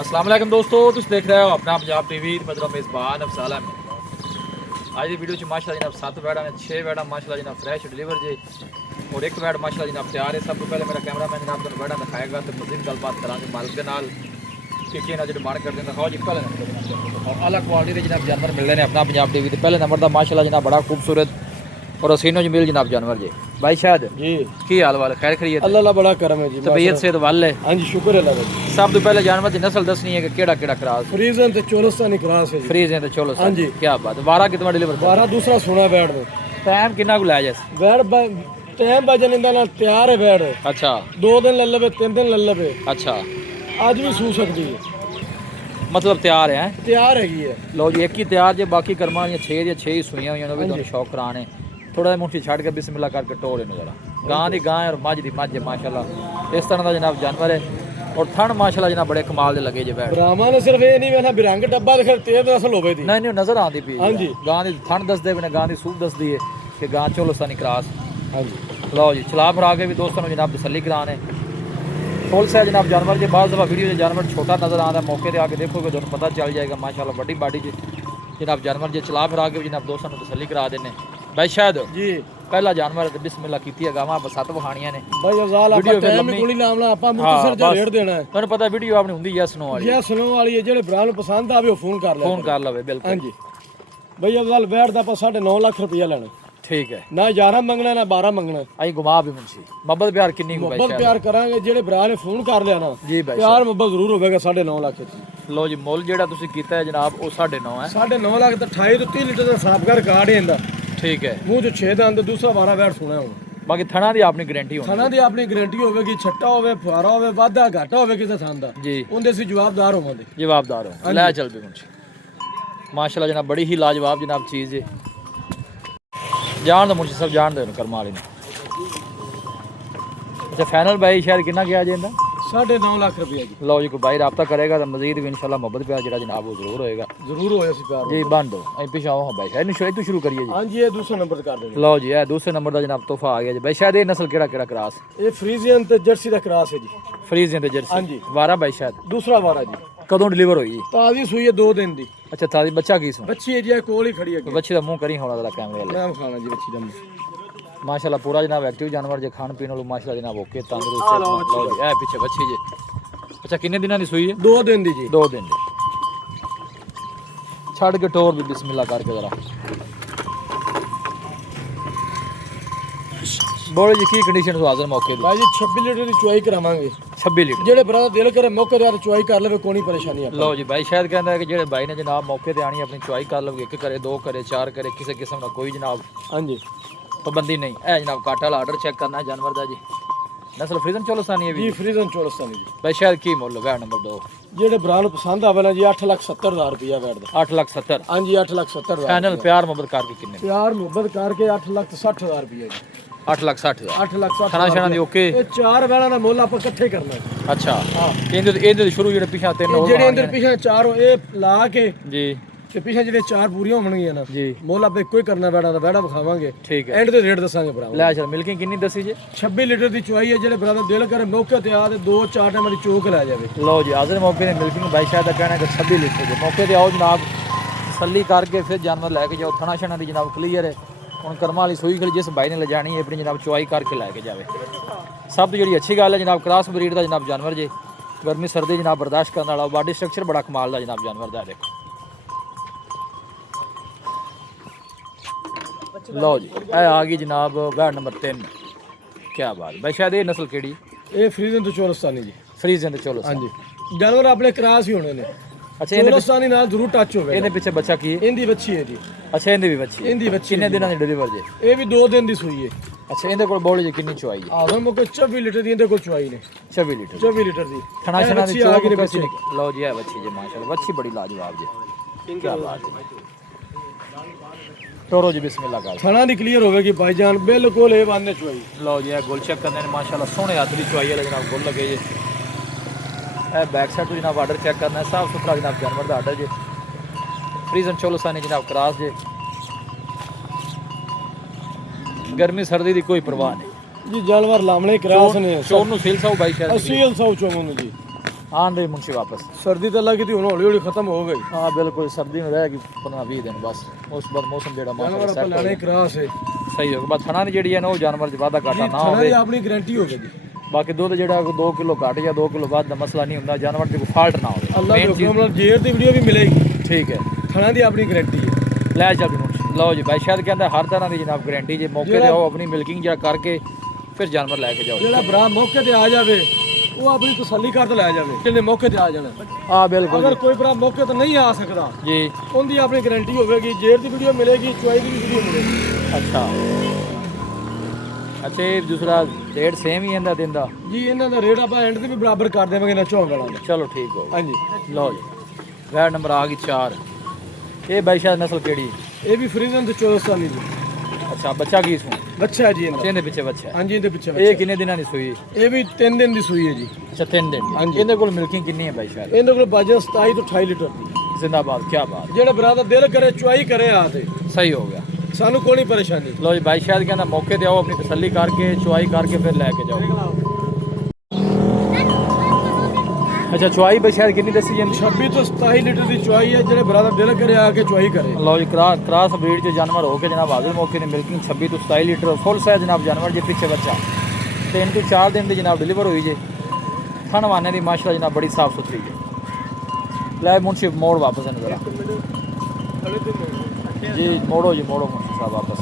अस्सलाम वालेकुम दोस्तों, तुम देख रहे हो अपना पंजाब टीवी। मतलब मेज़बान अफसाला में आज की वीडियो माशाल्लाह जनाब 7 बैडा ने 6 बैडा माशाल्लाह जनाब फ्रेश डिलीवर जे और एक बैड माशाल्लाह जनाब तैयार है। सब तो पहले मेरा कैमरा मैन जनाब तुम बैडा दिखाएगा तो मजीद गलबात करांगे मालिक के नाल कि ना जो मांग करते हैं। दिखाओ जी पहले और अलग क्वालिटी के जनाब जानवर मिल रहे हैं अपना पंजाब टीवी के पहले नंबर का माशाल्लाह जनाब बड़ा खूबसूरत और हसीनो जमील जनाब जानवर जी। भाई शायद जी की हाल वाल खैर खैरियत अल्लाह बड़ा करम है जी। तबीयत से वाल है? हाँ जी शुक्र है अल्लाह का। सब तो पहले जानवर की नस्ल दसनी है कि केड़ा क्रॉस? फ्रीजन ते चोलस्तानी क्रॉस है जी। फ्रीजन ते चोलो हाँ जी। क्या बात है। 12 कितना डिलीवर 12 दूसरा सोना बैड में टाइम कितना को लाया जैसे? बैड टाइम बजन इंदा ना तैयार है बैड। अच्छा 2 दिन ले लवे 3 दिन ले लवे। अच्छा आज भी सू सकती है मतलब तैयार है? तैयार हैगी है। लो जी एक ही तैयार जे बाकी कर्मा 6 या 6 ही सुइयां हुई भी तुहानू शौक कराने थोड़ा मुठी छड़ के बिस्मिल्लाह करके टोल इनू जरा गां दी गां और मझ दी मझ माशाल्लाह इस तरह का जनाब जानवर है और थन माशाल्लाह जनाब बड़े कमाल दे लगे जे बैठ। ब्राह्मण ने सिर्फ ये नहीं वेना बिरंग डब्बा दिखा तेज नस्ल होवे दी नहीं नहीं नजर आंदी पई। हाँ जी गां दी थन दसदे भी ने गां दी सूप दसदी है कि गां चोलस्तानी क्रॉस। हाँ जी लो जी चला फिरा के भी दोस्तों ने जनाब तसल्ली कराने फुल से जनाब जानवर के बाद दफा वीडियो जानवर छोटा नजर आता है मौके पर आके देखोगे तो पता चल जाएगा माशाल्लाह बड़ी बाडी जनाब जानवर जो चला फिरा के भी जनाब दोस्तों ने तसल्ली करा देने। भाई शायद जी पहला जानवर है बिस्मिल्लाह कीती है गावां बसत वखाणियां ने भाई अजाल आपा टाइम कोली नाम ला आपा मुख्तसर जा रेट देना है। तुहानू पता वीडियो आपने हुंदी यस नो वाली ये सुनो वाली है जेड़े ब्राह्मण पसंद आवे फोन कर ले फोन कर लवे बिल्कुल। हाँ जी भाई अजाल बैठ दा आपा 9.5 लाख रुपया लेना ठीक है ना 11 मंगना ना 12 मंगना। आई घुमा भी मुंशी मोहब्बत प्यार किन्नी को मोहब्बत प्यार करांगे जेड़े भरा ने फोन कर लिया ना जी भाई प्यार मोहब्बत जरूर होवेगा 9.5 लाख च। लो जी मुੱਲ ਜਿਹੜਾ ਤੁਸੀਂ ਕੀਤਾ ਹੈ जनाब ਉਹ 9.5 है। 9.5 लाख तो 28 तो 30 लीटर का साफ कर गाड़ इंदा ठीक है मुंह जो 6 दंद दूसरा 12 बैठ सुना हूं। बाकी थना ਦੀ ਆਪਣੀ ਗਾਰੰਟੀ ਹੋਣੀ ਥਣਾ ਦੀ ਆਪਣੀ ਗਾਰੰਟੀ ਹੋਵੇਗੀ ਛੱਟਾ ਹੋਵੇ ਫੁਆਰਾ ਹੋਵੇ ਵਾਧਾ ਘਾਟਾ ਹੋਵੇ ਕਿਸੇ ਥਾਂ ਦਾ ਜੀ ਉਹਦੇ ਅਸੀਂ ਜਵਾਬਦਾਰ ਹੋਵਾਂਗੇ। ਜਵਾਬਦਾਰ ਹੋ ਲੈ ਚੱਲ ਵੀ ਮੁੰਸ਼ੀ ਮਾਸ਼ਾਅੱਲਾ जनाब बड़ी ही लाजवाब जनाब चीज़ है। जान दो मुंशी सब जान दो कर्मा वाले ने। अच्छा फाइनल भाई शायद कितना गया जी इंदा? 9.5 लाख रुपया जी। लो जी कोई भाई रब्ता करेगा तो मजीद भी इंशाल्लाह मोहब्बत प्यार जरा जनाब वो जरूर होएगा जरूर होया सी प्यार जी। बन दो पिछे आओ भाई शायद शुरू तो शुरू करिए जी। हां जी ये दूसरा नंबर कर देंगे। लो जी है दूसरे नंबर का जनाब तोहफा आ गया जी। भाई शायद ये नस्ल केड़ा क्रॉस? ये फ्रीजियन ते जर्सी दा क्रॉस है जी। फ्रीजियन ते जर्सी हां जी 12 भाई शायद दूसरा वारा जी। कदों डिलीवर हुई? ताजी सुई है 2 दिन दी। अच्छा ताजी बच्चा की सो बच्ची है जी कोल ही खड़ी है। बच्ची का मुंह करी होना जरा कैमरे वाले नाम खाना जी बच्ची दा माशाल्लाह पूरा जनाब एक्टिव जानवर जे खान पीने वालों माशाल्लाह जनाब ओके तंदुरुस्त। लो जी ए पीछे बच्ची जी। अच्छा कितने दिनों की सुई है? 2 दिन दी जी। 2 दिन दी छड़ के टोर भी बिस्मिल्लाह करके जरा बोलो जी की कंडीशन तो हाजिर मौके दी? भाई जी 26 लीटर की चुआई करावांगे। 26 लीटर जेड़े भरा दिल करे मौके ते चुआई कर लेवे कोई परेशानी है। लो जी भाई शायद कहता है कि जेड़े भाई ने जनाब मौके ते आनी अपनी चुआई कर लवे 1 करे 2 करे 4 करे किसी किस्म का कोई जनाब हां जी पाबंदी नहीं है जनाब। काटा वाला आर्डर चेक करना है जानवर का जी। नस्ल फ्रीजन चोलस्तानी है जी भी फ्रीजन चोलस्तानी जी। भाई शायद की मुੱਲ है नंबर 2? जेड़े भरा नु पसंद आवे ना जी 8,70,000 रुपया बैठ दा। 8,70,000 हां जी 8,70,000 फाइनल प्यार मोहब्बत करके कितने? प्यार मोहब्बत करके 8,60,000 रुपया जी। 8,60,000 8,60,000 खाना शाना दी ओके। ये 4 बैला दा मुੱਲ ਆਪਾਂ ਇਕੱਠੇ ਕਰਨਾ ਹੈ। अच्छा हां ਇਹਦੇ ਸ਼ੁਰੂ ਜਿਹੜੇ ਪਿਛਾ ਤਿੰਨ ਹੋਰ ਜਿਹੜੇ ਅੰਦਰ ਪਿਛੇ 4 ਇਹ ਲਾ ਕੇ ਜੀ ਤੇ ਪਿਛੇ ਜਿਹੜੇ 4 ਪੂਰੀਆਂ ਹੋਣਗੀਆਂ ਨਾ ਜੀ ਮੁੱਲ ਆਪਾਂ ਇੱਕੋ ਹੀ ਕਰਨਾ ਬੈੜਾ ਦਾ ਬੈੜਾ ਵਿਖਾਵਾਂਗੇ। ਠੀਕ ਹੈ ਐਂਡ ਤੇ ਰੇਟ ਦੱਸਾਂਗੇ ਭਰਾ। ਲੈ ਚਲ ਮਿਲਕਿੰਗ ਕਿੰਨੀ ਦੱਸੀ ਜੀ? 26 ਲੀਟਰ ਦੀ ਚੁਆਈ ਹੈ ਜਿਹੜੇ ਭਰਾ ਦਾ ਦਿਲ ਕਰੇ ਮੌਕੇ ਤੇ ਆ ਤੇ 2-4 ਟਾਈਮ ਦੀ ਚੋਕ ਲੈ ਜਾਵੇ। लो जी हाजिर मौके ने मिल्किंग भाई शायद का कहना है कि 26 लीटर के मौके पे आओ जनाब तसल्ली करके फिर जानवर लैके जाओ। थना शना की जनाब क्लीयर है हूँ कर्मा वाली सूई खड़ी जिस भाई ने ले जानी है अपनी जनाब चुआई करके लैके जाए। सब तो जी अच्छी गल है जनाब क्रॉस ब्रीड का जनाब जानवर जे गर्मी सर्दी जनाब बर्दाश्त करने वाला बॉडी स्ट्रक्चर बड़ा कमाल का जनाब जानवर का। देखो लो जी ए आ गई जनाब बैड नंबर 3। क्या बात भाई शायद ये नस्ल केड़ी? ਇਹ ਫਰੀਜ਼ਨ ਤੋਂ ਚੋਲਸਤਾਨੀ ਜੀ। फ्रीजन ते चलो हाँ जी जानवर अपने क्रॉस ही होने ने। अच्छा चोलस्तानी नाल जरूर टच होवे। ਇਹਦੇ ਪਿੱਛੇ ਬੱਚਾ ਕੀ ਹੈ? इंदी बच्ची है जी। ਅੱਛਾ ਇਹਦੀ ਵੀ ਬੱਚੀ ਹੈ। इंदी बच्ची ਕਿੰਨੇ ਦਿਨਾਂ ਦੀ ਡਿਲੀਵਰ ਜੇ? ਇਹ ਵੀ 2 ਦਿਨ ਦੀ ਸੂਈ ਹੈ। ਅੱਛਾ ਇਹਦੇ ਕੋਲ ਬੋਲੀ ਜੀ ਕਿੰਨੀ ਚੁਆਈ ਹੈ? ਆਦਮ ਕੋ 24 ਲੀਟਰ ਦੀ ਇਹਦੇ ਕੋਲ ਚੁਆਈ ਨੇ। 26 ਲੀਟਰ 24 ਲੀਟਰ ਦੀ ਖਾਣਾ ਸ਼ਨਾ ਦੀ ਬੱਚੀ ਆ ਗਈ ਨੇ ਬੱਚੀ ਬੱਚੀ। ਲਓ ਜੀ ਇਹ ਬੱਚੀ ਜੀ ਮਾਸ਼ਾਅੱਲਾ ਬੱਚੀ ਬੜੀ ਲਾਜਵਾਬ ਜੀ। ਕੀ ਬਾਤ ਹੈ ਟੋਰੋ ਜੀ ਬਿਸਮਿਲ੍ਲਾ ਕਰ। ਥਣਾ ਦੀ ਕਲੀਅਰ ਹੋਵੇਗੀ ਭਾਈਜਾਨ ਬਿਲਕੁਲ ਇਹ ਬੰਨੇ ਚੁਆਈ। ਲਓ ਜੀ ਇਹ ਗੁੱਲ ਚੈੱਕ ਕਰਦੇ ਨੇ ਮਾਸ਼ਾਅੱਲਾ ਸੋਹਣੇ ਹੱਥ ਦੀ ਚੁਆਈ ਵਾਲੇ ਜਨਾਬ ਗੁੱਲ ਲੱਗੇ ਜੀ। ਇਹ ਬੈਕ ਸਾਈਡ ਤੋਂ ਜਨਾਬ ਆਰਡਰ ਚੈੱਕ ਕਰਨਾ ਹੈ ਸਾਫ ਸੁਥਰਾ ਜਨਾਬ ਜਾਨਵਰ ਦਾ ਆਰਡਰ ਜੀ। फ्रीजन चोलस्तानी जनाब क्रॉस जे गर्मी सर्दी की कोई परवाह नहीं जी। जानवर लामने क्रॉस ने शोर नु सील साउ भाई शायद 80 100 चोमन जी। ਆਣ ਦੇ ਮੁੰਸ਼ੀ ਵਾਪਸ। ਸਰਦੀ ਤਾਂ ਲੱਗੀ ਤੀ ਹੁਣ ਹੌਲੀ ਹੌਲੀ ਖਤਮ ਹੋ ਗਈ। ਹਾਂ ਬਿਲਕੁਲ ਸਰਦੀ ਨੂੰ ਰਹਿ ਗਈ 15-20 ਦਿਨ ਬਸ, ਉਸ ਬਾਅਦ ਮੌਸਮ ਜਿਹੜਾ ਮਾਸ਼ਾਅੱਲਾ ਜਾਨਵਰ ਸੈੱਟ ਹੋ ਲੈਣੇ ਗਿਆ, ਕਰਾਸ ਹੈ ਸਹੀ ਹੋ ਗਿਆ। ਬਸ ਥਣਾ ਦੀ ਜਿਹੜੀ ਹੈ ਨਾ ਉਹ ਜਾਨਵਰ 'ਚ ਵਾਧਾ ਘਾਟਾ ਨਾ ਥਣਾ ਹੋਵੇ। ਦੀ ਆਪਣੀ ਗਾਰੰਟੀ ਹੋਵੇ ਜੀ। ਬਾਕੀ ਦੁੱਧ ਜਿਹੜਾ 2 ਕਿਲੋ ਘੱਟ ਜਾਂ 2 ਕਿਲੋ ਵੱਧ ਦਾ ਮਸਲਾ ਨਹੀਂ ਹੁੰਦਾ, ਜਾਨਵਰ 'ਚ ਕੋਈ ਫਾਲਟ ਨਾ ਹੋਵੇ। ਅੱਲਾਹ ਦੇ Main ਚੀਜ਼- ਹੁਕਮ ਨਾਲ ਜੇਰ ਦੀ ਵੀਡੀਓ ਵੀ ਮਿਲੇਗੀ। ਠੀਕ ਹੈ, ਥਣਾ ਦੀ ਆਪਣੀ ਗਾਰੰਟੀ ਹੈ। ਲੈ ਚੱਲ ਮੁੰਸ਼ੀ। ਲਓ ਜੀ ਬਾਈ ਸ਼ਾਇਦ ਕਹਿੰਦਾ ਹਰ ਤਰ੍ਹਾਂ ਦੀ ਜਨਾਬ ਗਾਰੰਟੀ, ਜੇ ਮੌਕੇ ਤੇ ਆਓ ਆਪਣੀ ਮਿਲਕਿੰਗ ਜਿਹੜਾ ਕਰਕੇ ਫਿਰ ਜਾਨਵਰ ਲੈ ਕੇ ਜਾਓ। ਜਿਹੜਾ ਭਰਾ ਮੌਕੇ ਤੇ ਆ ਜਾਵੇ ਉਹ ਆਪਣੀ ਤਸੱਲੀ ਕਰ ਲੈ ਜਾਵੇ, ਜਿਹਨੇ ਮੌਕੇ ਤੇ ਆ ਜਾਣਾ। ਹਾਂ ਬਿਲਕੁਲ ਅਗਰ ਕੋਈ ਭਰਾ ਮੌਕੇ ਤੇ ਨਹੀਂ ਆ ਸਕਦਾ ਜੀ। ਉਹਦੀ ਆਪਣੀ ਗਾਰੰਟੀ ਹੋਵੇਗੀ, ਜੇਰ ਦੀ ਵੀਡੀਓ ਮਿਲੇਗੀ, ਚੁਆਈ ਦੀ ਵੀ ਵੀਡੀਓ ਮਿਲੇਗੀ। ਅੱਛਾ ਅੱਛਾ, ਇਹ ਦੂਸਰਾ ਰੇਟ ਸੇਮ ਹੀ ਇਹਦਾ ਦਿਨ ਦਾ? ਜੀ ਇਹਨਾਂ ਦਾ ਰੇਟ ਆਪਾਂ ਐਂਡ ਤੇ ਵੀ ਬਰਾਬਰ ਕਰ ਦੇਵਾਂਗੇ ਨਾ ਚੌਂਕ ਵਾਲਾ ਦਾ। ਚਲੋ ਠੀਕ ਹੋ ਗਿਆ। ਹਾਂਜੀ ਲਓ ਜੀ ਵੈਟ ਨੰਬਰ ਆ ਗਈ 4। ਇਹ ਬਾਈ ਸ਼ਾਇਦ ਨਸਲ ਕਿਹੜੀ? ਇਹ ਵੀ ਫਰੀਜ਼ਨ ਤੇ ਚੋਲਸਤਾਨੀ ਜੀ। ਅੱਛਾ ਬੱਚਾ ਕੀ ਸੂ? ਬੱਚਾ ਹੈ ਜੀ ਇਹਦਾ। ਇਹਦੇ ਪਿੱਛੇ ਬੱਚਾ ਹੈ। ਹਾਂਜੀ ਇਹਦੇ ਪਿੱਛੇ ਇਹ ਬੱਚਾ। ਕਿੰਨੇ ਦਿਨਾਂ ਦੀ ਸੂਈ? ਇਹ ਵੀ 3 ਦਿਨ ਦੀ ਸੂਈ ਹੈ ਜੀ। ਅੱਛਾ 3 ਦਿਨ। ਹਾਂਜੀ। ਇਹਦੇ ਕੋਲ ਮਿਲਕਿੰਗ ਕਿੰਨੀ ਹੈ ਬਾਈ ਸ਼ਾਇਦ? ਇਹਦੇ ਕੋਲ ਬਾਜਾ 27 ਤੋਂ 28 ਲੀਟਰ ਦੀ। ਜ਼ਿੰਦਾਬਾਦ, ਕੀ ਬਾਤ, ਜਿਹੜਾ ਭਰਾ ਦਾ ਦਿਲ ਕਰੇ ਚੁਆਈ ਕਰੇ ਆ ਤੇ ਸਹੀ ਹੋ ਗਿਆ। ਸਾਨੂੰ ਕੋਈ ਪਰੇਸ਼ਾਨੀ। ਲਓ ਜੀ ਬਾਈ ਸ਼ਾਇਦ ਕਹਿੰਦਾ ਮੌਕੇ ਤੇ ਆਓ, ਆਪਣੀ ਤਸੱਲੀ ਕਰਕੇ ਚੁਆਈ ਕਰਕੇ ਫਿਰ ਲੈ ਕੇ ਜਾਓ। ਅੱਛਾ ਚੁਆਈ ਬਾਈ ਸ਼ਾਇਦ ਕਿੰਨੀ ਦੱਸੀ ਜਾਂਦੀ? 26 ਤੋਂ 27 ਲੀਟਰ ਦੀ ਚੁਆਈ ਹੈ। ਜਿਹੜੇ ਭਰਾ ਦਾ ਦਿਲ ਕਰੇ ਆ ਕੇ ਚੁਆਈ ਕਰੇ। ਲਓ ਜੀ ਕ੍ਰਾਸ ਬਰੀਡ ਚ ਜਾਨਵਰ ਹੋ ਕੇ ਜਨਾਬ ਹਾਜ਼ਰ ਮੌਕੇ ਦੀ ਮਿਲਕਿੰਗ 26 ਤੋਂ 27 ਲੀਟਰ ਫੁੱਲ ਸਾਈਜ਼ ਜਨਾਬ ਜਾਨਵਰ ਜੇ ਪਿੱਛੇ ਬੱਚਾ 3 ਤੋਂ 4 ਦਿਨ ਦੀ ਜਨਾਬ ਡਿਲੀਵਰ ਹੋਈ ਜੇ। ਥਣਵਾਨੇ ਦੀ ਮਾਸ਼ਾਅੱਲਾ ਜਨਾਬ ਬੜੀ ਸਾਫ ਸੁਥਰੀ ਹੈ। ਲੈ ਮੁੰਸ਼ੀ ਮੋੜ ਵਾਪਸ ਇਹਨੂੰ ਜ਼ਰਾ ਜੀ, ਮੋੜੋ ਜੀ ਮੋੜੋ ਮੁੰਸ਼ੀ ਸਾਹਿਬ ਵਾਪਸ।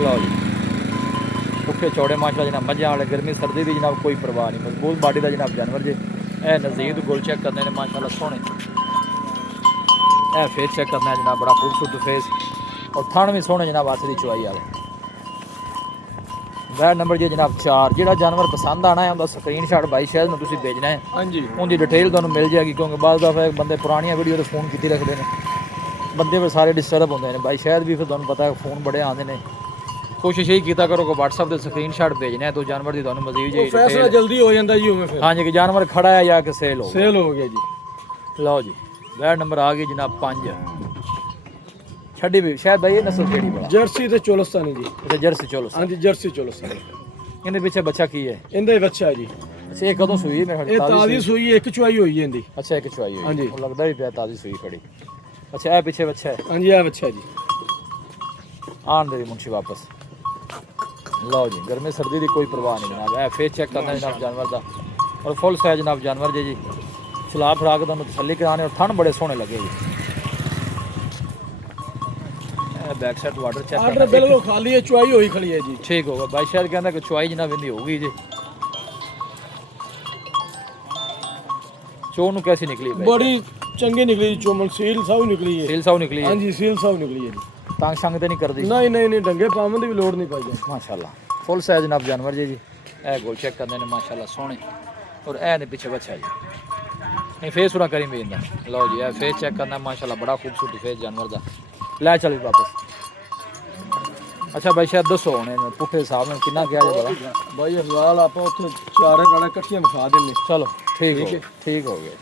ਲਓ ਜੀ ਪੁੱਠੇ ਚੌੜੇ ਮਾਸ਼ਾਅੱਲਾ ਜਨਾਬ ਮੱਝਾਂ ਵਾਲੇ, ਗਰਮੀ ਸਰਦੀ ਦੀ ਜਨਾਬ ਕੋਈ ਪਰਵਾਹ ਨਹੀਂ, ਮਜ਼ਬੂਤ ਬਾਡੀ ਦਾ ਜਨਾਬ ਜਾਨਵਰ ਜੇ। ਇਹ ਨਜ਼ੀਦ ਗੁਲ ਚੈੱਕ ਕਰਨੇ ਨੇ ਮਾਸ਼ਾਅੱਲਾ ਸੋਹਣੇ। ਇਹ ਫੇਸ ਚੈੱਕ ਕਰਨਾ ਹੈ ਜਨਾਬ, ਬੜਾ ਖੂਬਸੂਰਤ ਫੇਸ ਔਰ ਥਣ ਵੀ ਸੋਹਣੇ ਜਨਾਬ, ਹੱਥ ਦੀ ਚੁਆਈ ਵਾਲੇ। ਵੈਟ ਨੰਬਰ ਜੀ ਜਨਾਬ 4। ਜਿਹੜਾ ਜਾਨਵਰ ਪਸੰਦ ਆਣਾ ਹੈ ਉਹਦਾ ਸਕਰੀਨਸ਼ਾਟ ਬਾਈ ਸ਼ਾਇਦ ਨੂੰ ਤੁਸੀਂ ਭੇਜਣਾ ਹੈ। ਹਾਂਜੀ ਉਹਦੀ ਡਿਟੇਲ ਤੁਹਾਨੂੰ ਮਿਲ ਜਾਏਗੀ, ਕਿਉਂਕਿ ਬਾਅਦ ਦਫਾ ਬੰਦੇ ਪੁਰਾਣੀਆਂ ਵੀਡੀਓ ਤੇ ਫੋਨ ਕੀਤੀ ਰੱਖਦੇ ਨੇ, ਬੰਦੇ ਫਿਰ ਸਾਰੇ ਡਿਸਟਰਬ ਹੁੰਦੇ ਨੇ। ਬਾਈ ਸ਼ਾਇਦ ਵੀ ਫਿਰ ਤੁਹਾਨੂੰ ਪਤਾ ਫੋਨ ਬੜੇ ਆਉਂਦੇ ਨੇ। ਕੋਸ਼ਿਸ਼ ਇਹ ਕੀਤਾ ਕਰੋ ਕਿ WhatsApp ਤੇ ਸਕਰੀਨਸ਼ਾਟ ਭੇਜਣਾ ਹੈ ਤਾਂ ਜਾਨਵਰ ਦੀ ਤੁਹਾਨੂੰ ਮਜ਼ੀਦ ਜੀ ਫੈਸਲਾ ਜਲਦੀ ਹੋ ਜਾਂਦਾ ਜੀ ਉਵੇਂ ਫਿਰ। ਹਾਂਜੀ ਕਿ ਜਾਨਵਰ ਖੜਾ ਹੈ ਜਾਂ ਕਿ ਸੇਲ ਹੋ ਸੇਲ ਹੋ ਗਿਆ ਜੀ। ਲਓ ਜੀ ਵੈਟ ਨੰਬਰ ਆ ਗਈ ਜਨਾਬ 5। ਛੱਡੀ ਵੀ ਸ਼ਾਇਦ ਬਾਈ ਇਹ ਨਸਲ ਕਿਹੜੀ ਬੜਾ? ਜਰਸੀ ਤੇ ਚੋਲਸਤਾਨੀ ਜੀ। ਅੱਛਾ ਜਰਸੀ ਚਲੋ। ਹਾਂਜੀ ਜਰਸੀ ਚੋਲਸਤਾਨੀ। ਇਹਦੇ ਪਿੱਛੇ ਬੱਚਾ ਕੀ ਹੈ? ਇਹਦਾ ਹੀ ਬੱਚਾ ਹੈ ਜੀ। ਅੱਛਾ ਇਹ ਕਦੋਂ ਸੂਈ? ਮੇਰੇ ਇਹ ਖਿਆਲ ਤਾਜ਼ੀ ਸੂਈ ਇੱਕ ਚੁਆਈ ਹੋਈ ਹੈ ਇਹਦੀ। ਅੱਛਾ ਇੱਕ ਚੁਆਈ ਹੋਈ। ਹਾਂਜੀ। ਉਹ ਲੱਗਦਾ ਵੀ ਪਿਆ ਤਾਜ਼ੀ ਸੂਈ ਖੜੀ। ਅੱਛਾ ਇਹ ਪਿੱਛੇ ਬੱਚਾ ਹੈ। ਹਾਂਜੀ ਇਹ ਬੱਚਾ ਜੀ। ਆਣ ਦੇ ਮੁੰਸ਼ੀ ਵਾਪਸ। ਲਓ ਜੀ ਗਰਮੀ ਸਰਦੀ ਦੀ ਕੋਈ ਪਰਵਾਹ ਨਹੀਂ ਜਨਾਬ। ਇਹ ਫੇਸ ਚੈੱਕ ਕਰਨਾ ਜਨਾਬ ਜਾਨਵਰ ਦਾ ਔਰ ਫੁੱਲ ਸਾਈਜ਼ ਜਨਾਬ ਜਾਨਵਰ ਜੀ। ਚਲਾ ਫਰਾ ਕੇ ਤੁਹਾਨੂੰ ਤਸੱਲੀ ਕਰਾਣੇ ਔਰ ਥਣ ਬੜੇ ਸੋਹਣੇ ਲੱਗੇ ਜੀ। ਇਹ back side water check order ਕਰਨਾ। ਬਿਲਕੁਲ ਖਾਲੀ ਹੈ, ਚੁਆਈ ਹੋਈ ਖੜੀ ਹੈ ਜੀ। ਠੀਕ ਹੋਗਾ ਬਾਈ ਸ਼ਾਇਦ ਕਹਿੰਦਾ ਕਿ ਚੁਆਈ ਜਨਾਬ ਇੰਦੀ ਹੋਊਗੀ ਜੀ। ਚੋਣ ਨੂੰ ਕੈਸੀ ਨਿਕਲੀ ਬਾਈ? ਬੜੀ ਚੰਗੀ ਨਿਕਲੀ ਜੀ ਚੋਮਨ, ਸੀਲ ਸਭ ਨਿਕਲੀ ਹੈ। ਸੀਲ ਸਾਉ ਨਿਕਲੀ ਹੈ। ਹਾਂਜੀ ਸੀਲ ਸਭ ਨਿਕਲੀ ਹੈ ਜੀ। ਤੰਗ ਸ਼ੰਗ ਤੇ ਨਹੀਂ ਕਰਦੀ? ਨਹੀਂ ਨਹੀਂ ਨਹੀਂ ਡੰਗੇ ਪਾਵਨ ਦੀ ਵੀ ਲੋੜ ਨਹੀਂ ਪਾਈ ਜੀ। ਮਾਸ਼ਾਅੱਲਾ ਫੁੱਲ ਸਾਈਜ਼ ਜਨਾਬ ਜਾਨਵਰ ਜੀ। ਇਹ ਗੋਲ ਚੈੱਕ ਕਰਨੇ ਨੇ ਮਾਸ਼ਾਅੱਲਾ ਸੋਹਣੇ ਔਰ ਇਹ ਦੇ ਪਿੱਛੇ ਬੱਚਾ ਜੀ। ਇਹ ਫੇਸ ਪੂਰਾ ਕਰੀ ਮੇਂਦਾ। ਲਓ ਜੀ ਇਹ ਫੇਸ ਚੈੱਕ ਕਰਨਾ ਮਾਸ਼ਾਅੱਲਾ ਬੜਾ ਖੂਬਸੂਰਤ ਫੇਸ ਜਾਨਵਰ ਦਾ। ਲੈ ਚੱਲ ਵਾਪਸ। ਅੱਛਾ ਬਾਈ ਸ਼ਾਇਦ ਦੱਸੋ ਹੁਣ ਪੁੱਠੇ ਹਿਸਾਬ ਨਾਲ ਕਿੰਨਾ ਗਿਆ ਜੀ ਬੜਾ? ਬਾਈ ਹਜ਼ਾਰ ਆਪਾਂ ਉੱਥੇ ਚਾਰੇ ਗਾਣਾ ਇਕੱਠੀਆਂ ਵਿਖਾ ਦਿੰਨੇ। ਚਲੋ ਠੀਕ ਹੋ ਗਿਆ।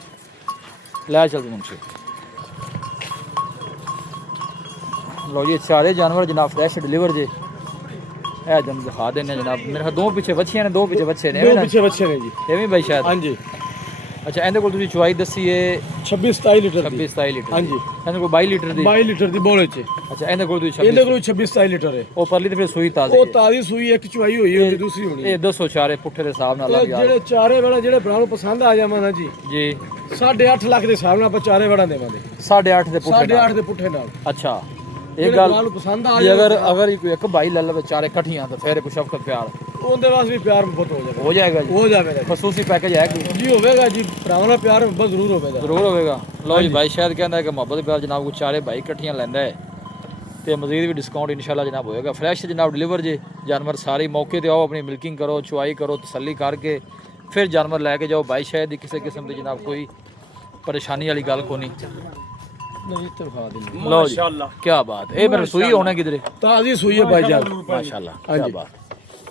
ਲੈ ਚੱਲ ਮੁੰਸ਼ੀ। ਲਓ ਜੀ ਸਾਰੇ ਜਾਨਵਰ ਜਨਾਬ ਫਰੈਸ਼ ਡਿਲੀਵਰ ਜੇ। ਇਹ ਜਮ ਦਿਖਾ ਦਿੰਨੇ ਜਨਾਬ। ਮੇਰੇ ਖਿਆਲ ਦੋ ਪਿੱਛੇ ਬੱਚੀਆਂ ਨੇ, ਦੋ ਪਿੱਛੇ ਬੱਚੇ ਨੇ। ਦੋ ਪਿੱਛੇ ਬੱਚੇ ਨੇ ਜੀ। ਇਹ ਵੀ ਬਾਈ ਸ਼ਾਇਦ? ਹਾਂਜੀ। ਅੱਛਾ ਇਹਦੇ ਕੋਲ ਤੁਸੀਂ ਚੁਆਈ ਦੱਸੀ ਏ 26-27 ਲੀਟਰ ਦੀ। 26-27 ਲੀਟਰ। ਹਾਂਜੀ। ਇਹਦੇ ਕੋਲ 22 ਲੀਟਰ ਦੀ। 22 ਲੀਟਰ ਦੀ ਬੋਲੇ ਚ। ਅੱਛਾ ਇਹਦੇ ਕੋਲ ਤੁਸੀਂ ਇਹਦੇ 26। ਕੋਲ 26-27 ਲੀਟਰ ਹੈ। ਉਹ ਪਰਲੀ ਤੇ ਫਿਰ ਸੂਈ ਤਾਜ਼ੀ ਉਹ ਹੈ। ਤਾਜ਼ੀ ਸੂਈ ਇੱਕ ਚੁਆਈ ਹੋਈ ਹੈ, ਦੂਸਰੀ ਹੋਣੀ। ਇਹ ਦੱਸੋ ਚਾਰੇ ਪੁੱਠੇ ਦੇ ਹਿਸਾਬ ਨਾਲ ਇਹ ਲੱਗ ਜਿਹੜੇ ਚਾਰੇ ਵਾਲਾ ਜਿਹੜੇ ਭਰਾ ਨੂੰ ਪਸੰਦ ਆ ਜਾਵਾਂ ਨਾ ਜੀ, ਜੀ 8.5 ਲੱਖ ਦੇ ਹਿਸਾਬ ਨਾਲ ਆਪਾਂ ਚਾਰੇ ਵਾਲਾ ਦੇਵਾਂਗੇ। 8.5 ਦੇ ਪੁੱਠੇ ਨਾਲ। 8.5 ਦੇ ਪੁੱਠੇ ਨਾਲ। ਅੱਛਾ ਇਹ ਜਿਹੜੇ ਗੱਲ ਭਰਾ ਨੂੰ ਪਸੰਦ ਆ ਜੇ ਜਾਵੇ ਅਗਰ ਕੋਈ ਇੱਕ ਬਾਈ ਲੈ ਲਵੇ ਚਾਰੇ ਇਕੱਠੀਆਂ ਤਾਂ ਫਿਰ ਕੋਈ ਸ਼ਫਕਤ ਪਿਆਰ ਉਹਦੇ ਵਾਸਤੇ ਵੀ ਪਿਆਰ ਮੁਹੱਬਤ ਹੋ ਜਾਵੇ। ਹੋ ਜਾਏਗਾ ਜੀ। ਹੋ ਜਾਵੇਗਾ ਖਸੂਸੀ ਪੈਕੇਜ ਹੈ ਕੋਈ? ਜੀ ਹੋਵੇਗਾ ਜੀ। ਭਰਾਵਾਂ ਨਾਲ ਪਿਆਰ ਮੁਹੱਬਤ ਜ਼ਰੂਰ ਹੋਵੇਗਾ। ਜ਼ਰੂਰ ਹੋਵੇਗਾ। ਲਓ ਜੀ ਬਾਈ ਸ਼ਾਇਦ ਕਹਿੰਦਾ ਹੈ ਕਿ ਮੁਹੱਬਤ ਪਿਆਰ ਜਨਾਬ ਕੋਈ ਚਾਰੇ ਬਾਈ ਇਕੱਠੀਆਂ ਲੈਂਦਾ ਹੈ ਤੇ ਮਜ਼ੀਦ ਵੀ ਡਿਸਕਾਊਂਟ ਇਨਸ਼ਾਅੱਲਾ ਜਨਾਬ ਹੋਏਗਾ। ਫਰੈਸ਼ ਜਨਾਬ ਡਿਲੀਵਰ ਜੇ ਜਾਨਵਰ ਸਾਰੇ। ਮੌਕੇ ਤੇ ਆਓ, ਆਪਣੀ ਮਿਲਕਿੰਗ ਕਰੋ, ਚੁਆਈ ਕਰੋ, ਤਸੱਲੀ ਕਰਕੇ ਫਿਰ ਜਾਨਵਰ ਲੈ ਕੇ ਜਾਓ। ਬਾਈ ਸ਼ਾਇਦ ਦੀ ਕਿਸੇ ਕਿਸਮ ਦੀ ਜਨਾਬ ਕੋਈ ਪਰੇਸ਼ਾਨੀ ਵਾਲੀ ਗੱਲ ਕੋਈ ਨਹੀਂ। ਨਹੀਂ ਤੇ ਵਿਖਾ ਦਿੰਦੇ। ਲਓ ਜੀ ਕੀ ਬਾਤ। ਇਹ ਮੇਰੇ ਸੂਈ ਹੋਣਾ ਕਿਧਰੇ? ਤਾਜ਼ੀ ਸੂਈ ਹੈ ਭਾਈ ਜਾਨ। ਮਾਸ਼ਾਅੱਲਾ ਕੀ ਹਾਂਜੀ। ਬਾਤ।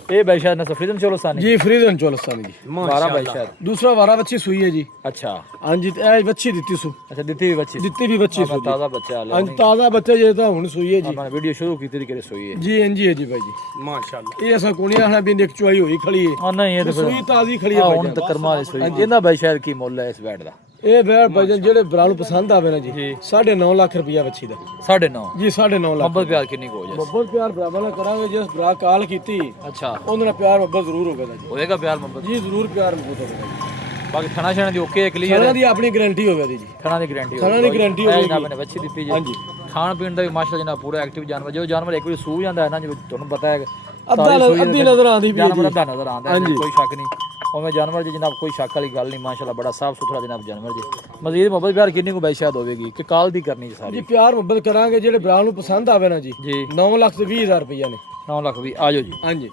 ਇਹ ਬਾਈ ਸ਼ਾਇਦ ਨਸਲ ਫਰੀਜ਼ਨ ਚੋਲਸਤਾਨੀ ਜੀ ਫਰੀਜ਼ਨ ਚੋਲਸਤਾਨੀ ਜੀ 12 ਬਾਈ ਸ਼ਾਇਦ दूसरा वारा बच्ची सुई है जी ਅੱਛਾ हाँ जी ए बच्ची दी सु ਅੱਛਾ ਦਿੱਤੀ ਵੀ ਬੱਚੀ ਦਿੱਤੀ ਵੀ ਬੱਚੀ ਸੂ ਤਾਜ਼ਾ ਬੱਚਾ हाँ जी ताज़ा बच्चा जे तो हुन सुई है जी ਆਪਾਂ ਵੀਡੀਓ ਸ਼ੁਰੂ ਕੀਤੀ ਦੀ ਕਿਹੜੇ ਸੋਈ ਹੈ जी हाँ जी है जी भाई जी माशाल्लाह ये ऐसा कोनी आखना भी एक चुआई हुई खड़ी है ਹਾਂ ਨਹੀਂ ਇਹ ਤਾਂ ਫਿਰ सुई ताज़ी खड़ी है ਹੁਣ ਤਾਂ ਕਰਮਾ ਵਾਲੀ ਸੋਈ ਇਹਦਾ ਬਾਈ ਸ਼ਾਇਦ ਕੀ ਮੁੱਲ ਹੈ ਇਸ ਬੈਡ ਦਾ ਇਹ ਬੈੜ ਭਾਈਜਾਨ ਜਿਹੜੇ ਭਰਾ ਨੂੰ ਪਸੰਦ ਆਵੇ ਨਾ ਜੀ 9.5 ਲੱਖ ਰੁਪਇਆ ਬੱਚੀ ਦਾ 9.5 ਜੀ 9.5 ਲੱਖ ਮੁਹੱਬਤ ਪਿਆਰ ਕਿੰਨੀ ਕੁ ਹੋ ਜਾਏ ਬਹੁਤ ਪਿਆਰ ਭਰਾਵਾਂ ਨਾਲ ਕਰਾਂਗੇ ਜਿਸ ਭਰਾ ਕਾਲ ਕੀਤੀ ਅੱਛਾ ਉਹਦੇ ਨਾਲ ਪਿਆਰ ਮੁਹੱਬਤ ਜ਼ਰੂਰ ਹੋਵੇਗਾ ਜੀ ਹੋਏਗਾ ਪਿਆਰ ਮੁਹੱਬਤ ਜੀ ਜ਼ਰੂਰ ਪਿਆਰ ਮੁਹੱਬਤ ਹੋਵੇਗਾ ਜੀ ਬਾਕੀ ਖਾਣਾ ਛਾਣਾ ਦੀ ਓਕੇ ਕਲੀਅਰ ਖਾਣਾ ਦੀ ਆਪਣੀ ਗਾਰੰਟੀ ਹੋਵੇਗੀ ਜੀ ਖਾਣਾ ਦੀ ਗਾਰੰਟੀ ਖਾਣਾ ਦੀ ਗਾਰੰਟੀ ਹੋਵੇਗੀ ਜਨਾਬ ਨੇ ਬੱਚੀ ਦਿੱਤੀ ਜੀ ਹਾਂਜੀ ਖਾਣ ਪੀਣ ਦਾ ਵੀ ਮਾਸ਼ਾ ਜਨਾਬ ਪੂਰਾ ਐਕਟਿਵ ਜਾਨਵਰ ਜੋ ਜਾਨਵਰ ਇੱਕ ਵਾਰੀ ਸੂ ਜਾਂਦਾ ਹੈ ਨਾ ਜਿਵੇਂ ਤੁਹਾਨੂੰ ਪਤਾ ਹੈ ਅੱਧੀ ਨਜ਼ਰ ਆਉਂਦੀ ਵੀ ਜਾਨਵਰ ਅੱਧਾ ਨਜ਼ਰ ਆਉਂਦਾ ਹੈ ਕੋਈ ਸ਼ੱਕ ਨਹੀਂ ਉਵੇਂ ਜਾਨਵਰ ਜੀ ਜਨਾਬ ਕੋਈ ਸ਼ੱਕ ਵਾਲੀ ਗੱਲ ਨਹੀਂ ਮਾਸ਼ਾਅੱਲਾ ਬੜਾ ਸਾਫ ਸੁਥਰਾ ਜਨਾਬ ਜਾਨਵਰ ਜੀ ਮਜ਼ੀਦ ਮੁਹੱਬਤ ਪਿਆਰ ਕਿੰਨੀ ਕੁ ਬਾਈ ਸ਼ਾਇਦ ਹੋਵੇਗੀ ਕਿ ਕਾਲ ਦੀ ਕਰਨੀ ਜੀ ਸਾਰੀ ਜੀ ਪਿਆਰ ਮੁਹੱਬਤ ਕਰਾਂਗੇ ਜਿਹੜੇ ਭਰਾ ਨੂੰ ਪਸੰਦ ਆਵੇ ਨਾ ਜੀ ਜੀ 9,20,000 ਰੁਪਇਆ ਨੇ 9 ਲੱਖ ਵੀ ਆ ਜਾਓ ਜੀ ਹਾਂਜੀ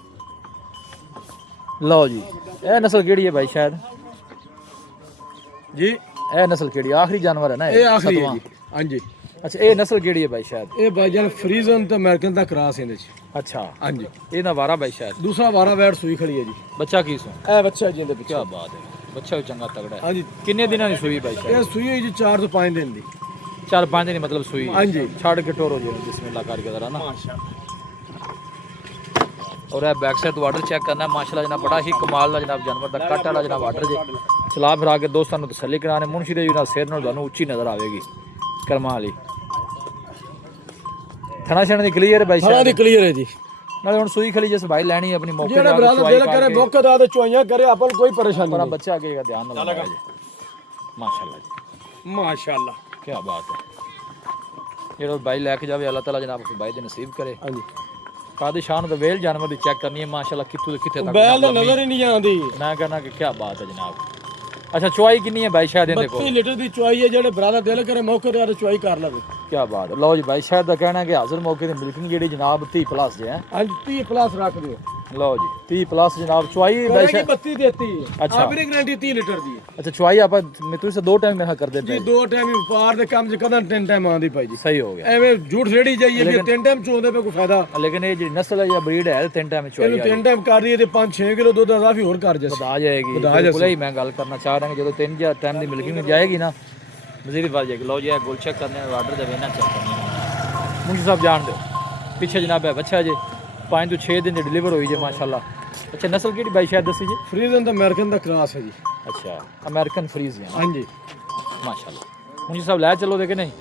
ਲਓ ਜੀ ਇਹ ਨਸਲ ਕਿਹੜੀ ਹੈ ਬਾਈ ਸ਼ਾਇਦ ਜੀ ਇਹ ਨਸਲ ਕਿਹੜੀ ਆਖਰੀ ਜਾਨਵਰ ਹੈ ਨਾ ਇਹ ਆਖਰੀ ਹੈ ਜੀ ਹਾਂਜੀ ਅੱਛਾ ਇਹ ਨਸਲ ਕਿਹੜੀ ਹੈ ਬਾਈ ਸ਼ਾਇਦ ਇਹ ਭਾਈਜਾਨ ਫਰੀਜ਼ਨ ਤੇ ਅਮਰੀਕਨ ਦਾ ਕਰਾਸ ਇਹਦੇ ਚ ਅੱਛਾ ਹਾਂਜੀ ਇਹਦਾ ਵਾਰਾ ਬਾਈ ਸ਼ਾਇਦ ਦੂਸਰਾ ਵਾਰਾ ਵੈੜ ਸੂਈ ਖੜੀ ਹੈ ਜੀ ਬੱਚਾ ਕੀ ਸੋ ਇਹ ਬੱਚਾ ਜੀ ਇਹਦੇ ਪਿੱਛੇ ਕੀ ਬਾਤ ਹੈ ਬੱਚਾ ਵੀ ਚੰਗਾ ਤਗੜਾ ਹੈ ਹਾਂਜੀ ਕਿੰਨੇ ਦਿਨਾਂ ਦੀ ਸੂਈ ਬਾਈ ਸ਼ਾਇਦ ਇਹ ਸੂਈ ਹੈ ਜੀ 4 ਤੋਂ 5 ਦਿਨ ਦੀ 4-5 ਦਿਨ ਮਤਲਬ ਸੂਈ ਹਾਂਜੀ ਛੱਡ ਕੇ ਟੋਰੋ ਜੀ ਬਿਸਮਿਲ੍ਲਾ ਕਰਕੇ ਜ਼ਰਾ ਨਾ और यह बैक साइड ऑर्डर चेक करना है माशाल्लाह जनाब बड़ा ही कमाल का जनाब जानवर का कट वाला जनाब ऑर्डर जे चला फिरा के दोस्तों को तसल्ली कराने मुंशी दे जनाब सिर नाल तुहानू उच्ची नजर आवेगी कर्मा वाली थना छण दी क्लियर है भाई ਥਣਾ ਦੀ ਕਲੀਅਰ ਹੈ ਜੀ नाले हुन सूई खली जिस भाई लेनी है अपनी मौके ਜਿਹੜਾ ਭਰਾ ਦਾ ਦਿਲ ਕਰੇ ਮੌਕੇ ਦਾ ਤੇ ਚੁਆਈਆਂ ਕਰੇ ਆਪਾਂ ਨੂੰ ਕੋਈ ਪਰੇਸ਼ਾਨੀ पर ਨਹੀਂ बच्चा आगे का ध्यान ना लगा माशाल्लाह जी ਮਾਸ਼ਾਅੱਲਾ क्या बात है जेड़ा भाई लेके जावे अल्लाह ताला जनाब भाई दे नसीब करे ਹਾਂਜੀ कादी शान तो वेल जानवर दी चेक करनी है माशाल्लाह कित्थों किथे तक बैल तो नजर ही नहीं आती मैं कहना कि क्या बात है जनाब अच्छा चुआई कितनी है भाई शायद इहदे को 32 लीटर ਦੀ ਚੁਆਈ ਹੈ ਜਿਹੜੇ ਭਰਾ ਦਾ ਦਿਲ ਕਰੇ ਮੌਕੇ ਤੇ ਆ ਚੁਆਈ ਕਰ ਲਵੇ क्या बात है लो जी भाई शायद का कहना है कि हाजिर मौके की मिल्किंग जेडी जनाब 30 प्लस जे है ਹਾਂਜੀ 30 ਪਲੱਸ ਰੱਖ ਦਿਓ लो जी 30 प्लस जनाब चुआई भाई ਕਿ 32 ਦੇਤੀ ਹੈ अच्छा। ਆਪਣੀ ਗਾਰੰਟੀ 30 ਲੀਟਰ ਦੀ ਹੈ अच्छा चुआई आप तुझे से दो टाइम में कर देते ਜੀ ਦੋ ਟਾਈਮ ਹੀ ਵਪਾਰ ਦੇ ਕੰਮ 'ਚ ਕਦਾਂ ਤਿੰਨ ਟਾਈਮ ਆਉਂਦੀ ਭਾਈ ਜੀ सही हो गया ਐਵੇਂ ਝੂਠ ਰੇੜੀ ਜਾਈਏ ਕਿ ਤਿੰਨ ਟਾਈਮ ਚੋਂਦੇ ਪਏ ਕੋਈ ਫਾਇਦਾ लेकिन ये जी नस्ल है या ब्रीड है तीन टाइम चुआई ਇਹਨੂੰ ਤਿੰਨ ਟਾਈਮ ਕਰ ਦਈਏ ਤੇ 5-6 ਕਿਲੋ ਦੁੱਧ ਅਜ਼ਾਫੀ ਹੋਰ ਕਰ ਜਸ आ जाएगी बिल्कुल ही मैं गल करना चाह रहा हूं जो तीन टाइम की मिल्किंग में जाएगी ना मजीद बढ़ जाएगी लो जी गोल चेक करने ऑर्डर दे ना चेक करने मुंशी साहब जान दो पीछे जनाब है बच्चा जी 5 ਤੋਂ 6 दिन डिलीवर हुई जे माशाल्लाह अच्छा नस्ल की भाई शायद दसी जी ਫਰੀਜ਼ਨ ਤਾਂ ਅਮਰੀਕਨ ਦਾ ਕਰਾਸ ਹੈ ਜੀ अच्छा अमेरिकन फ्रीज है ਹਾਂਜੀ माशाल्लाह मुंशी साहब ले चलो देखे नहीं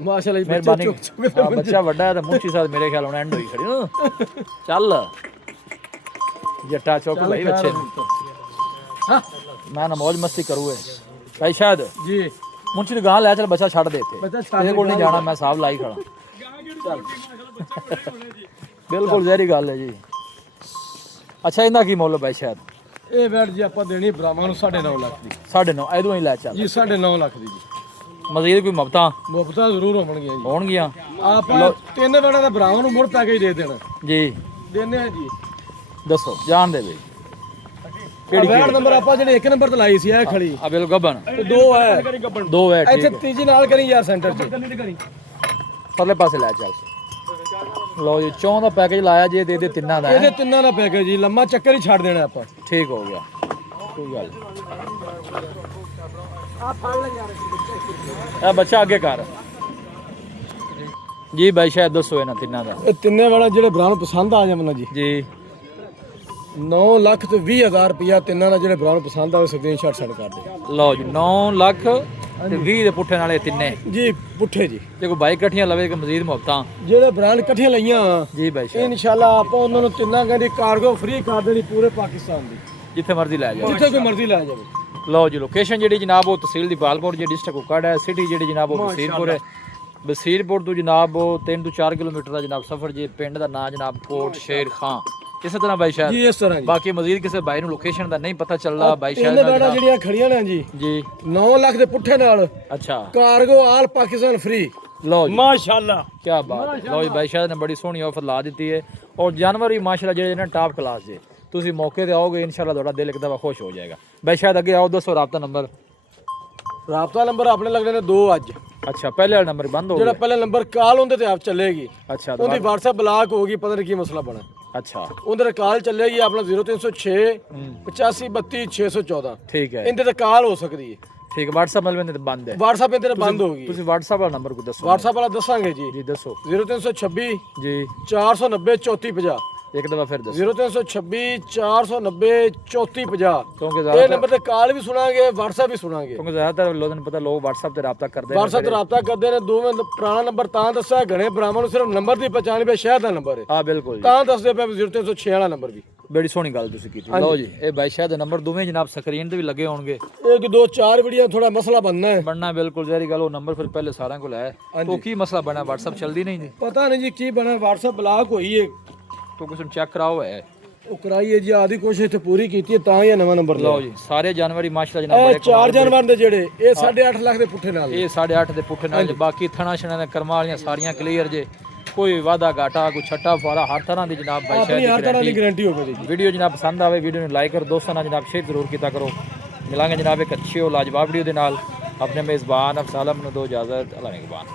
ਮਾਸ਼ਾਅੱਲਾ ਜੀ मेहरबानी ਬੱਚਾ ਚੁੱਕ ਚੁੱਕ हाँ, बच्चा बड़ा है तो मुंशी साहब मेरे ख्याल में एंड हुई खड़ी ना चल जट्टा चौक भाई बच्चे हाँ मैं ना मौज मस्ती करूँ भाई शायद जी मुंशी ने गां ले चल बच्चा छड़ दे थे ਬੱਚਾ तेरे को नहीं जाना मैं साहब लाई खड़ा बिल्कुल जहरी गल है जी अच्छा इनका की मुੱਲ भाई शायद ਇਹ ਬੈਠ ਜੀ ਆਪਾਂ ਦੇਣੀ ਭਰਾਵਾਂ ਨੂੰ 9.5 ਲੱਖ ਦੀ 9.5 ਇਦੋਂ ਹੀ ਲੈ ਚੱਲ ਜੀ 9.5 ਲੱਖ ਦੀ ਜੀ ਮਜ਼ੀਦ ਕੋਈ ਮਬਤਾਂ ਮੁਫਤਾਂ ਜ਼ਰੂਰ ਹੋਣਗੀਆਂ ਜੀ ਹੋਣਗੀਆਂ ਆਪਾਂ ਤਿੰਨ ਬੜਾ ਦਾ ਭਰਾਵਾਂ ਨੂੰ ਮੁੜ ਪੈਕੇਜ ਦੇ ਦੇਣਾ ਜੀ ਦੇਣੇ ਆ ਜੀ ਦੱਸੋ ਜਾਣ ਦੇ ਬਈ ਕਿਹੜੀ ਬੈਠ ਨੰਬਰ ਆਪਾਂ ਜਿਹੜੇ ਇੱਕ ਨੰਬਰ ਤੇ ਲਾਈ ਸੀ ਇਹ ਖੜੀ ਆ ਬਿਲ ਗੱਬਨ ਤੇ ਦੋ ਹੈ ਦੋ ਹੈ ਇੱਥੇ ਠੀਕ ਤੀਜੀ ਨਾਲ ਕਰੀ ਯਾਰ ਸੈਂਟਰ 'ਚ ਪਰਲੇ ਪਾਸੇ ਲੈ ਚੱਲ ਲਓ ਜੀ ਚੌਂ ਦਾ ਪੈਕੇਜ ਲਾਇਆ ਜੇ ਦੇ ਤਿੰਨਾਂ ਦਾ ਇਹਦੇ ਤਿੰਨਾਂ ਦਾ ਪੈਕੇਜ ਜੀ ਲੰਮਾ ਚੱਕਰ ਹੀ ਛੱਡ ਦੇਣਾ ਆਪਾਂ ਠੀਕ ਹੋ ਗਿਆ ਕੋਈ ਗੱਲ ਇਹ ਬੱਚਾ ਅੱਗੇ ਕਰ ਜੀ ਭਾਈ ਸ਼ਾਇਦ ਦੱਸੋ ਇਹਨਾਂ ਤਿੰਨਾਂ ਦਾ ਇਹ ਤਿੰਨੇ ਵਾਲਾ ਜਿਹੜੇ ਭਰਾ ਨੂੰ ਪਸੰਦ ਆ ਜਾਵਣ ਜੀ ਜੀ 9 ਲੱਖ ਤੇ 20,000 ਰੁਪਇਆ ਤਿੰਨਾਂ ਦਾ ਜਿਹੜੇ ਭਰਾ ਨੂੰ ਪਸੰਦ ਆਵੇ ਸਕਰੀਨਸ਼ਾਟ ਸੈਂਡ ਕਰ ਦੇ ਲਓ ਜੀ 9 ਲੱਖ ਤੇ 20 ਦੇ ਪੁੱਠੇ ਨਾਲੇ ਤਿੰਨੇ ਜੀ ਪੁੱਠੇ ਜੀ ਜੇ ਕੋਈ ਬਾਈਕ ਇਕੱਠੀਆਂ ਲਵੇ ਕਿ ਮਜ਼ੀਦ ਮੁਹੱਬਤਾਂ ਜਿਹੜੇ ਭਰਾ ਨੇ ਇਕੱਠੀਆਂ ਲਈਆਂ ਜੀ ਭਾਈ ਸ਼ਾਇਦ ਇਨਸ਼ਾਅੱਲਾ ਆਪਾਂ ਉਹਨਾਂ ਨੂੰ ਤਿੰਨਾਂ ਕਹਿੰਦੇ ਕਾਰਗੋ ਫ੍ਰੀ ਕਰ ਦੇਣੀ ਪੂਰੇ ਪਾਕਿਸਤਾਨ ਦੀ ਜਿੱਥੇ ਮਰਜ਼ੀ ਲੈ ਜਾਓ ਜਿੱਥੇ ਕੋਈ ਮਰਜ਼ੀ ਲੈ ਜਾਵੇ ਲਓ ਜੀ ਲੋਕੇਸ਼ਨ ਜਿਹੜੀ ਜਨਾਬ ਉਹ ਤਹਿਸੀਲ ਦੀ ਬਾਲਪੁਰ ਜੀ ਡਿਸਟ੍ਰਿਕਟ ਕੁਕੜ ਹੈ ਸਿਟੀ ਜਿਹੜੀ ਜਨਾਬ ਉਹ ਬਸੀਰਪੁਰ ਹੈ ਬਸੀਰਪੁਰ ਤੋਂ ਜਨਾਬ ਉਹ 3 ਤੋਂ 4 ਕਿਲੋਮੀਟਰ ਦਾ ਜਨਾਬ ਸਫ਼ਰ ਜੀ ਪਿੰਡ ਦਾ ਨਾਂ ਜਨਾਬ ਕੋਟ ਸ਼ੇਰ ਖਾਂ ਇਸੇ ਤਰ੍ਹਾਂ ਬਾਈ ਸ਼ਾਇਦ ਜੀ ਇਸ ਤਰ੍ਹਾਂ ਜੀ ਬਾਕੀ ਮਜ਼ੀਦ ਕਿਸੇ ਬਾਈ ਨੂੰ ਲੋਕੇਸ਼ਨ ਦਾ ਨਹੀਂ ਪਤਾ ਚੱਲਦਾ ਬਾਈ ਸ਼ਾਇਦ ਤਿੰਨ ਬੈਠਾ ਜਿਹੜੀਆਂ ਖੜੀਆਂ ਨੇ ਜੀ ਜੀ 9 ਲੱਖ ਦੇ ਪੁੱਠੇ ਨਾਲ ਅੱਛਾ ਕਾਰਗੋ ਆਲ ਪਾਕਿਸਤਾਨ ਫ੍ਰੀ ਲਓ ਜੀ ਮਾਸ਼ਾਅੱਲਾ ਕੀ ਬਾਤ ਹੈ ਲਓ ਜੀ ਬਾਈ ਸ਼ਾਇਦ ਨੇ ਬੜੀ ਸੋਹਣੀ ਆਫਰ ਲਾ ਦਿੱਤੀ ਹੈ ਔਰ ਜਾਨਵਰ ਵੀ ਮਾਸ਼ਾਅੱਲਾ ਜਿਹੜੇ ਨੇ ਟਾਪ ਕਲਾਸ ਦੇ ਤੁਸੀਂ ਮੌਕੇ ਤੇ ਆਓਗੇ ਇਨਸ਼ਾਅੱਲਾ ਤੁਹਾਡਾ ਦਿਲ ਇੱਕ ਦਫਾ ਖੁਸ਼ ਹੋ ਜਾਏਗਾ ਬਾਈ ਸ਼ਾਇਦ ਅੱਗੇ ਆਓ ਦੱਸੋ ਰਾਬਤਾ ਨੰਬਰ ਰਾਬਤਾ ਨੰਬਰ ਆਪਣੇ ਲੱਗਦੇ ਨੇ ਦੋ ਅੱਜ ਅੱਛਾ ਪਹਿਲੇ ਵਾਲਾ ਨੰਬਰ ਬੰਦ ਹੋ ਜਿਹੜਾ ਗਿਆ ਪਹਿਲਾ ਨੰਬਰ ਕਾਲ ਹੁੰਦੇ ਤੇ ਆਪ ਚੱਲੇਗੀ ਅੱਛਾ ਉਹਦੀ WhatsApp ਬਲਾਕ ਹੋਗੀ ਪਤਾ ਨਹੀਂ ਕੀ ਮਸਲਾ ਬਣਾ ਅੱਛਾ ਉਹਦੇ ਤੇ ਕਾਲ ਚੱਲੇਗੀ ਆਪਣਾ 0306 8532 614 ਠੀਕ ਹੈ ਇਹਦੇ ਤੇ ਕਾਲ ਹੋ ਸਕਦੀ ਹੈ। ਠੀਕ ਹੈ WhatsApp ਮਿਲ ਤੇ ਬੰਦ ਹੈ WhatsApp ਇਹਦੇ ਤੇ ਬੰਦ ਹੋਗੀ। ਤੁਸੀਂ WhatsApp ਵਾਲਾ ਨੰਬਰ ਕੋ ਦੱਸੋ WhatsApp ਵਾਲਾ ਦੱਸਾਂਗੇ ਜੀ ਜੀ ਦੱਸੋ 0326 ਜੀ 490 3450 ਇੱਕ ਦਫਾ ਫਿਰ ਦੱਸੋ 0326 490 3450 ਕਿਉਂਕਿ ਇਹ ਜ਼ਿਆਦਾ ਨੰਬਰ ਤੇ ਕਾਲ ਵੀ ਸੁਣਾਂਗੇ WhatsApp ਵੀ ਸੁਣਾਂਗੇ। ਕਿਉਂਕਿ ਜ਼ਿਆਦਾਤਰ ਲੋਕਾਂ ਨੂੰ ਪਤਾ ਲੋਕ WhatsApp ਤੇ ਰਾਬਤਾ ਕਰਦੇ WhatsApp ਤੇ ਰਾਬਤਾ ਕਰਦੇ ਨੇ। ਦੋਵੇਂ ਪੁਰਾਣਾ ਨੰਬਰ ਤਾਂ ਦੱਸਿਆ ਘਣੇ ਬ੍ਰਾਹਮਣ ਨੂੰ ਸਿਰਫ ਨੰਬਰ ਦੀ ਪਛਾਣ ਵੀ ਸ਼ਹਿਰ ਦਾ ਨੰਬਰ ਹੈ ਹਾਂ ਬਿਲਕੁਲ ਜੀ। ਤਾਂ ਦੱਸਦੇ ਪਏ 0306 ਵਾਲਾ ਨੰਬਰ ਵੀ। ਬੜੀ ਸੋਹਣੀ ਗੱਲ ਤੁਸੀਂ ਕੀਤੀ। ਲਓ ਜੀ ਇਹ ਬਾਦਸ਼ਾਹ ਦੇ ਨੰਬਰ ਦੋਵੇਂ ਜਨਾਬ ਸਕਰੀਨ ਤੇ ਵੀ ਲੱਗੇ ਹੋਣਗੇ। ਇੱਕ ਦੋ ਚਾਰ ਵੀਡੀਓ ਥੋੜਾ ਮਸਲਾ ਬਣਨਾ ਹੈ। ਬਣਨਾ ਬਿਲਕੁਲ ਜ਼ਹਿਰੀ ਗੱਲ। ਉਹ ਨੰਬਰ ਫਿਰ ਪਹਿਲੇ ਸਾਰਿਆਂ ਕੋਲ ਹੈ। तो की मसला बना WhatsApp चलती नहीं जी पता नहीं जी की बना WhatsApp ब्लॉक हुई है तो कुछ चेक कराओ है ਉਹ ਕਰਾਈਏ ਜੀ ਆਦੀ ਕੋਸ਼ਿਸ਼ ਤੇ ਪੂਰੀ ਕੀਤੀ ਹੈ ਤਾਂ ਹੀ ਇਹ ਨਵਾਂ ਨੰਬਰ ਲਓ ਜੀ ਸਾਰੇ ਜਾਨਵਰ ਹੀ ਮਾਸ਼ਾਅੱਲਾ ਜਨਾਬ ਇਹ ਚਾਰ ਜਾਨਵਰ ਦੇ ਜਿਹੜੇ ਇਹ 8.5 ਲੱਖ ਦੇ ਪੁੱਠੇ ਨਾਲ ਇਹ 8.5 ਦੇ ਪੁੱਠੇ ਨਾਲ ਬਾਕੀ ਥਣਾ ਛਣਾ ਦੇ ਕਰਮਾਂ ਵਾਲੀਆਂ ਸਾਰੀਆਂ ਕਲੀਅਰ ਜੇ ਕੋਈ ਵਾਦਾ ਘਾਟਾ ਕੋਈ ਛੱਟਾ ਫਾਰਾ ਹਰ ਤਰ੍ਹਾਂ ਦੀ ਜਨਾਬ ਬਾਈ ਆਪਣੀ ਹਰ ਤਰ੍ਹਾਂ ਦੀ ਗਾਰੰਟੀ ਹੋਵੇ ਜੀ। ਵੀਡੀਓ ਜਨਾਬ ਪਸੰਦ ਆਵੇ ਵੀਡੀਓ ਨੂੰ ਲਾਈਕ ਕਰੋ ਦੋਸਤਾਂ ਨਾਲ ਜਨਾਬ ਸ਼ੇਅਰ ਜ਼ਰੂਰ ਕੀਤਾ ਕਰੋ। ਮਿਲਾਂਗੇ ਜਨਾਬ ਇੱਕ ਅੱਛੀ और लाजवाब वीडियो ਦੇ ਨਾਲ। ਆਪਣੇ ਮੇਜ਼ਬਾਨ ਅਫਸਾਲਮ ਨੂੰ ਦੋ ਇਜਾਜ਼ਤ। ਅੱਲਾ ਨਿਗਹਬਾਨ।